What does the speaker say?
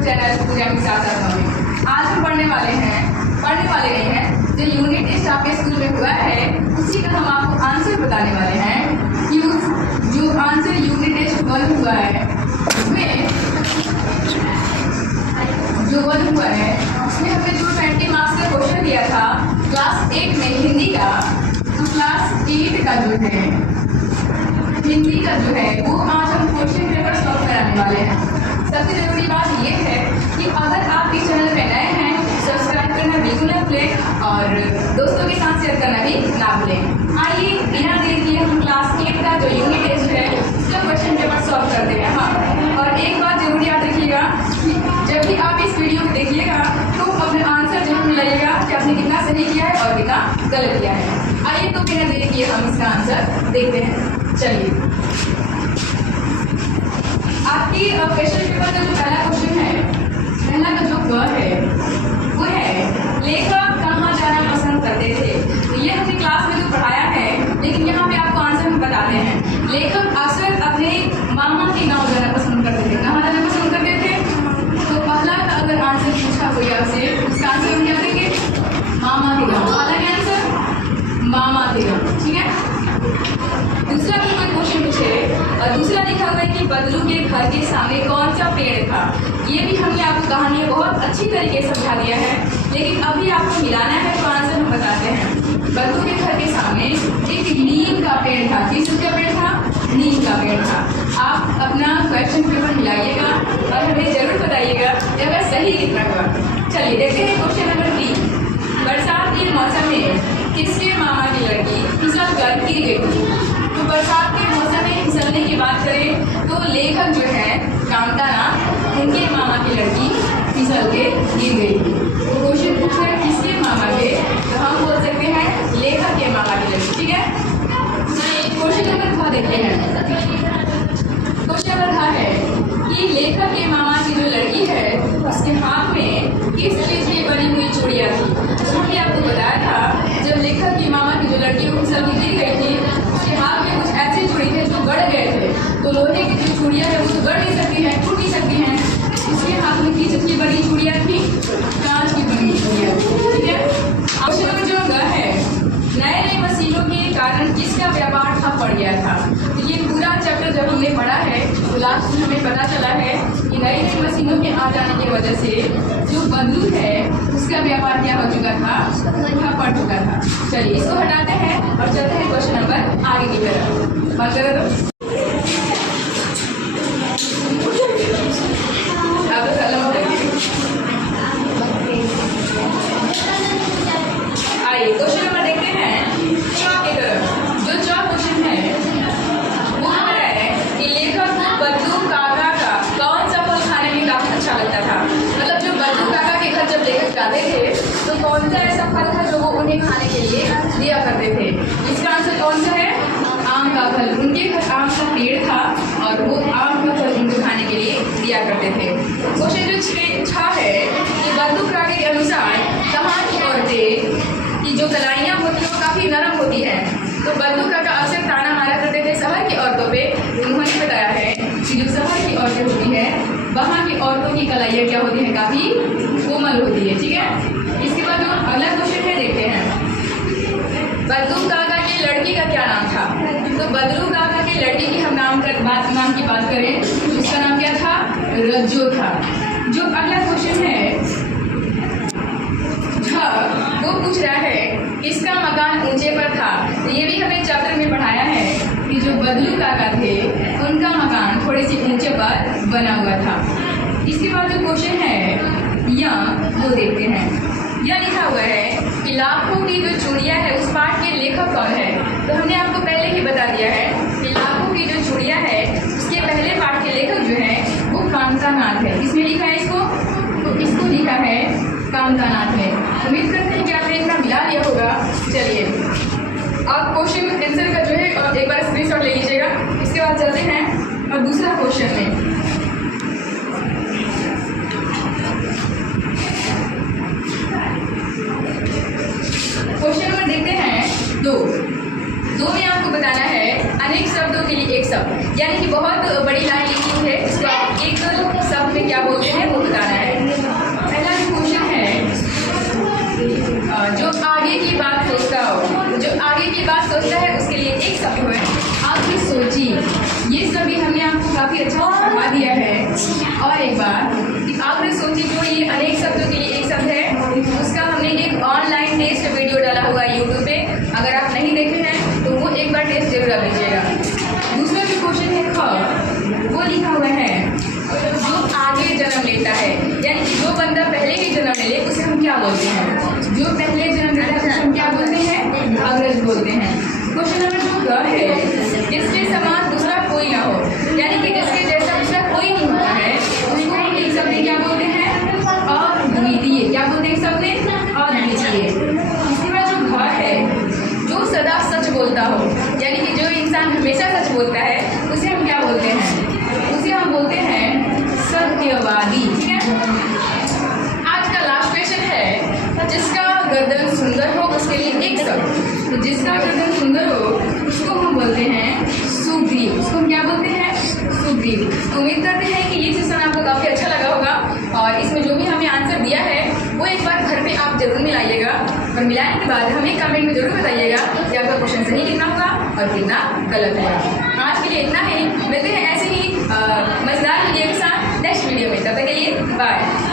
YouTube channel पूजा के साथ में आज हम पढ़ने वाले नहीं हैं जो यूनिट टेस्ट आपके स्कूल में हुआ है उसी का हम आपको आंसर बताने वाले हैं। जो आंसर यूनिट टेस्ट 1 हुआ है उसमें जो 1 हुआ है उसमें हमने जो 20 मार्क्स का क्वेश्चन दिया था क्लास 8 में हिंदी का, तो क्लास 8 का जो है हिंदी का जो है वो आज हम क्वेश्चन पेपर सॉल्व कराने वाले हैं। सबसे जरूरी बात ये है कि अगर आप इस चैनल पे नए हैं सब्सक्राइब करना बिल्कुल ना भूलें और दोस्तों के साथ शेयर करना भी ना भूलें। आइए बिना देर किए हम क्लास 8 का जो यूनिट टेस्ट है उसका क्वेश्चन पेपर सॉल्व करते हैं। हाँ, और एक बात जरूर याद रखिएगा कि जब भी आप इस वीडियो को देखिएगा तो अपने आंसर जरूर मिलाइएगा कि आपने कितना सही किया है और कितना गलत किया है। आइए तो बिना देर किए हम इसका आंसर देखते हैं। चलिए, आपकी क्वेश्चन पेपर का जो पहला क्वेश्चन है, पहला का जो वर्ड है वो है लेखक कहाँ जाना पसंद करते थे। तो ये हमने क्लास में जो पढ़ाया है, लेकिन यहाँ पे आपको आंसर हम बताते हैं। लेखक अक्सर अपने मामा के गाँव जाना पसंद करते थे। कहाँ जाना पसंद करते थे? तो पहला का अगर आंसर पूछा कोई आपसे उसका आंसर हम क्या देंगे? मामा के गाँव। पहला क्या आंसर? मामा के गाँव। ठीक है। दूसरा भी कोई क्वेश्चन पूछे और दूसरा लिखा हुआ है कि बदलू के घर के सामने कौन सा पेड़ था। ये भी हमने आपको कहानी बहुत अच्छी तरीके से समझा दिया है, लेकिन अभी आपको मिलाना है तो आंसर हम बताते हैं। बदलू के घर के सामने एक नीम का पेड़ था। किसका पेड़ था? नीम का पेड़ था। आप अपना क्वेश्चन पेपर मिलाइएगा और हमें जरूर बताइएगा कि अगर सही कितना हुआ। चलिए देखते हैं क्वेश्चन नंबर 3। बरसात के मौसम में किसके मामा की लड़की फिसल कर गिर गई थी। तो बरसात के मौसम में फिसलने की बात करें तो लेखक जो है कामतानाथ, उनके मामा की लड़की फिसल के गिर गई थी। तो क्वेश्चन पूछा है किसके मामा के, तो हम बोल सकते हैं लेखक के मामा की लड़की। ठीक है। क्वेश्चन नंबर 2 देखते हैं। क्वेश्चन नंबर 2 है कि लेखक के मामा की जो लड़की है उसके हाथ में किस चीज की बनी हुई चूड़ियाँ थी। तो हमने आपको बताया था जब लेखक की मामा की जो लड़की वो फिसल के गिर गई थी उसके हाथ में कुछ ऐसे चूड़ी थे जो गड़ गए थे। तो लोहे की जो चूड़ियाँ है वो तो गड़ नहीं सकती हैं, टूट नहीं सकती हैं। उसके हाथ में किस की बनी चूड़ियाँ थी? कांच की बनी चूड़ियाँ। ठीक है। क्वेश्चन नंबर जो है नए मशीनों के कारण किसका व्यापार ठप पड़ गया था। तो ये पूरा चैप्टर जब हमने पढ़ा है तो लास्ट में हमें पता चला है कि नई मशीनों के आ जाने की वजह से जो बदलू है उसका व्यापार क्या हो चुका था? ठप पड़ चुका था। चलिए इसको हटाते हैं और चलते हैं क्वेश्चन नंबर आगे की तरफ। बात करें तो आइए क्वेश्चन नंबर देखते हैं चौक की तरफ। जो चौक क्वेश्चन है वो कह रहा है कि लेखक को बदलू काका का कौन सा फल खाने में काफी अच्छा लगता था। मतलब जो बदलू काका के घर जब लेखक जाते थे तो कौन सा ऐसा फल था जो वो उन्हें खाने के लिए दिया करते थे। इसका आंसर कौन सा है? आम का फल। उनके घर आम का पेड़ था और वो आम का फल उनको खाने के लिए दिया करते थे। क्वेश्चन जो 6 है कि बदलू काका के अनुसार कहाँ की औरतें की जो कलाइयाँ होती हैं वो काफ़ी नरम होती हैं। तो बदलू काका अक्सर ताना मारा करते थे शहर की औरतों पे। उन्होंने बताया है कि जो शहर की औरतें होती हैं वहाँ की औरतों की कलाइयाँ क्या होती हैं? काफ़ी कोमल होती है। ठीक है। इसके बाद जो अगला क्वेश्चन है देखते हैं। बदलू काका की लड़की का क्या नाम था। तो बदलू काका की लड़की की हम नाम की बात करें तो उसका नाम क्या था? रज्जो था। जो अगला क्वेश्चन है वो पूछ रहा है किसका मकान ऊंचे पर था। तो ये भी हमें चैप्टर में पढ़ाया है कि जो बदलू काका थे उनका मकान थोड़े से ऊंचे पर बना हुआ था। इसके बाद जो क्वेश्चन है या वो देखते हैं। यह लिखा हुआ है कि लाखों की जो चूड़ियाँ है उस पाठ के लेखक कौन है। तो हमने आपको पहले ही बता दिया है कि लाखों की जो चूड़ियाँ है उसके पहले पाठ के लेखक जो है वो कामतानाथ है। किसने लिखा है इसको? तो इसको लिखा है कामतानाथ है। उम्मीद करते हैं कि आपने इतना मिला लिया होगा। चलिए आप क्वेश्चन आंसर का जो है एक बार स्क्रीनशॉट ले लीजिएगा। इसके बाद चलते हैं और दूसरा क्वेश्चन में। क्वेश्चन नंबर देखते हैं 2 में आपको बताना है अनेक शब्दों के लिए एक शब्द। यानी कि बहुत बड़ी लाइन लिखी हुई है, इसको आप एक शब्द में क्या बोलते हैं वो बताना है। पहला जो क्वेश्चन है, जो आगे की बात सोचता हो, जो आगे की बात सोचता है उसके लिए एक शब्द है आगे सोची। ये सभी हमने आपको काफ़ी अच्छा समझा दिया है। और एक बार कि आगे सोची जो ये अनेक शब्दों के लिए एक शब्द है, उसका हमने एक ऑनलाइन टेस्ट वीडियो डाला हुआ है यूट्यूब पे, अगर आप नहीं देखे हैं तो वो एक बार टेस्ट जरूर कर लीजिएगा। दूसरा जो क्वेश्चन है ख, वो लिखा हुआ है जो आगे जन्म लेता है, यानी कि जो बंदा पहले ही जन्म ले ले उसे हम क्या बोलते हैं? जो पहले जन्म लेता है उसे हम क्या बोलते हैं? अग्रज बोलते हैं। क्वेश्चन नंबर जो ग है, इसके समान दूसरा कोई ना हो, यानी कि जिसके जैसा दूसरा कोई नहीं होता है, उसको हम एक शब्द में क्या बोलते हैं? अद्वितीय। क्या बोलते हैं शब्द में? अद्वितीय। इसके बाद जो घ है, जो सदा सच बोलता हो, यानी कि जो इंसान हमेशा सच बोलता है उसे हम क्या बोलते हैं? उसे हम बोलते हैं सत्यवादी। ठीक है। आज का लास्ट क्वेश्चन है, जिसका गर्दन सुंदर हो उसके लिए एक शब्द। तो जिसका गर्दन सुंदर हो उसको हम बोलते हैं सुग्रीव। उसको हम क्या बोलते हैं? सुग्रीव। उम्मीद करते हैं कि ये सेशन आपको काफ़ी अच्छा लगा होगा और इसमें जो भी हमें आंसर दिया है वो एक बार घर पे आप जरूर मिलाइएगा और मिलाने के बाद हमें कमेंट में जरूर बताइएगा कि आपका क्वेश्चन सही कितना हुआ और कितना गलत हुआ। आज के लिए इतना ही, मिलते हैं ऐसे ही मजेदार वीडियो के साथ नेक्स्ट वीडियो में। तब तक के लिए बाय।